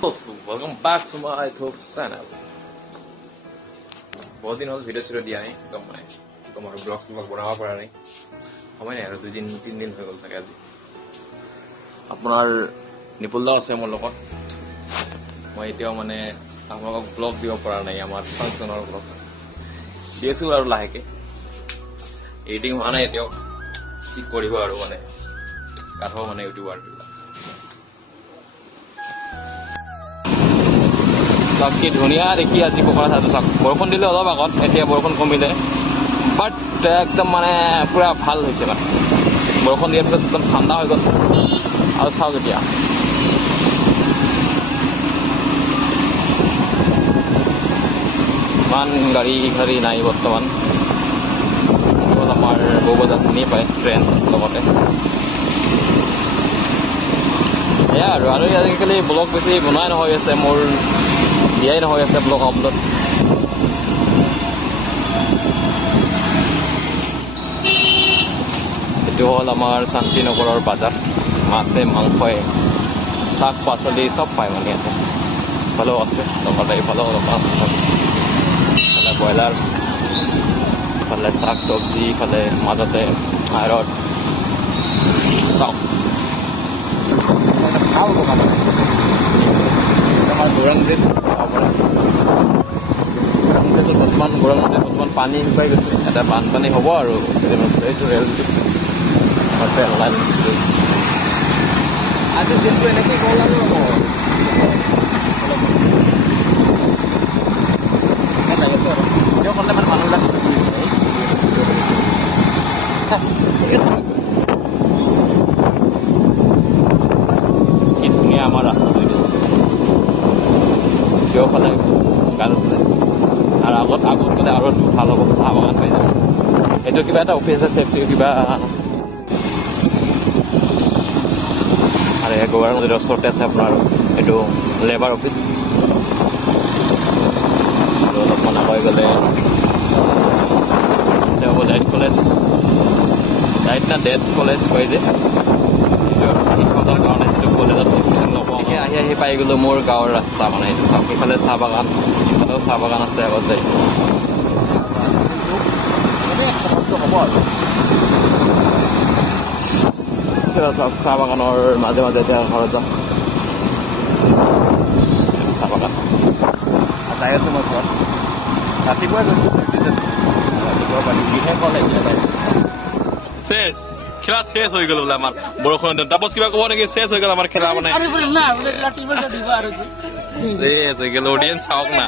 Welcome back to my YouTube channel. बहुत दिन हल भिडिओ दिया नहीं तुम्हारे ब्लॉग बनावा पड़ा नहीं সময় নাই আৰু 2-3 দিন হৈ গল চাগে আজি আপোনাৰ নিপুলদা আছে মোৰ লগত মই এতিয়াও মানে আপোনাক ব্লগ দিব পৰা নাই আমাৰ ফাংচনৰ ব্লগ দিয়েছো আৰু লাহেকে এডিটিং হোৱা নাই এতিয়াও কি কৰিব আৰু মানে কাঠো মানে ইউটিউবাৰ সব কি ধুনিয়া দেখি আজি পকৰা চাটো সব বৰষুণ দিলে অলপ আগত এতিয়া বৰষুণ কমিলে বাট একদম মানে পুৰা ভাল হৈছে মানে বৰষুণ দিয়াৰ পিছত একদম ঠাণ্ডা হৈ গ'ল আৰু চাওক এতিয়া ইমান গাড়ী নাই বৰ্তমান আমাৰ বৌবজা চিনি পায় ফ্ৰেণ্ডছ লগতে এয়া আৰু আজিকালি ব্লগ বেছি বনাই নহয় আছে মোৰ দিয়াই নহয় আছে ব্লগ আপলোড এইটো হ'ল আমাৰ শান্তিনগৰৰ বাজাৰ মাছে মাংসই শাক পাচলি চব পায় মানে ইয়াতে ইফালেও আছে লগতে ইফালেও দোকান ইফালে ব্ৰইলাৰ ইফালে শাক চব্জি ইফালে মাজতে আইৰণ চাওক ভাল দোকান আমাৰ গৌৰাং ব্ৰিজ বৰ্তমান গৌৰাং নদীত বৰ্তমান পানী শুকাই গৈছে এটা বানপানী হ'ব আৰু এইটো ৰেল ব্ৰিজ লাইন ব্ৰিজ আজি দিনটো এনেকৈ গ'ল আৰু লাগি আছে আৰু তেওঁ ক'লে মানে মানুহবিলাক কি ধুনীয়া আমাৰ ৰাস্তাটো কেওফালে গাছ আছে আৰু আগত গ'লে আৰু ভাল হ'ব চাহ বাগান পাই যাব এইটো কিবা এটা অফিচ আছে ছেফটি কিবা আৰু গৌৰাং নদীৰ ওচৰতে আছে আপোনাৰ এইটো লেবাৰ অফিচ আৰু অলপমান আগুৱাই গ'লে ডাইট কলেজ ডাইট না ডেট কলেজ কয় যে শিক্ষকৰ কাৰণে যিটো কলেজত নকওঁ আহি পাই গ'লোঁ মোৰ গাঁৱৰ ৰাস্তা মানে এইটো চাওক ইফালে চাহ বাগান ইফালেও চাহ বাগান আছে আগত যাই হ'ব আৰু চাওক চাহ বাগানৰ মাজে মাজে এতিয়া ঘৰত যাম চাহ বাগান যাই আছোঁ মই ঘৰত ৰাতিপুৱাই গৈছোঁ ৰাতিপুৱা পানী কিহে ক'লে শেষ খেলা শেষ হৈ গ'ল বোলে আমাৰ বৰষুণ তাপছ কিবা ক'ব নেকি শেষ হৈ গ'ল আমাৰ খেলা মানে শেষ হৈ গ'ল অডিয়েঞ্চ চাওক না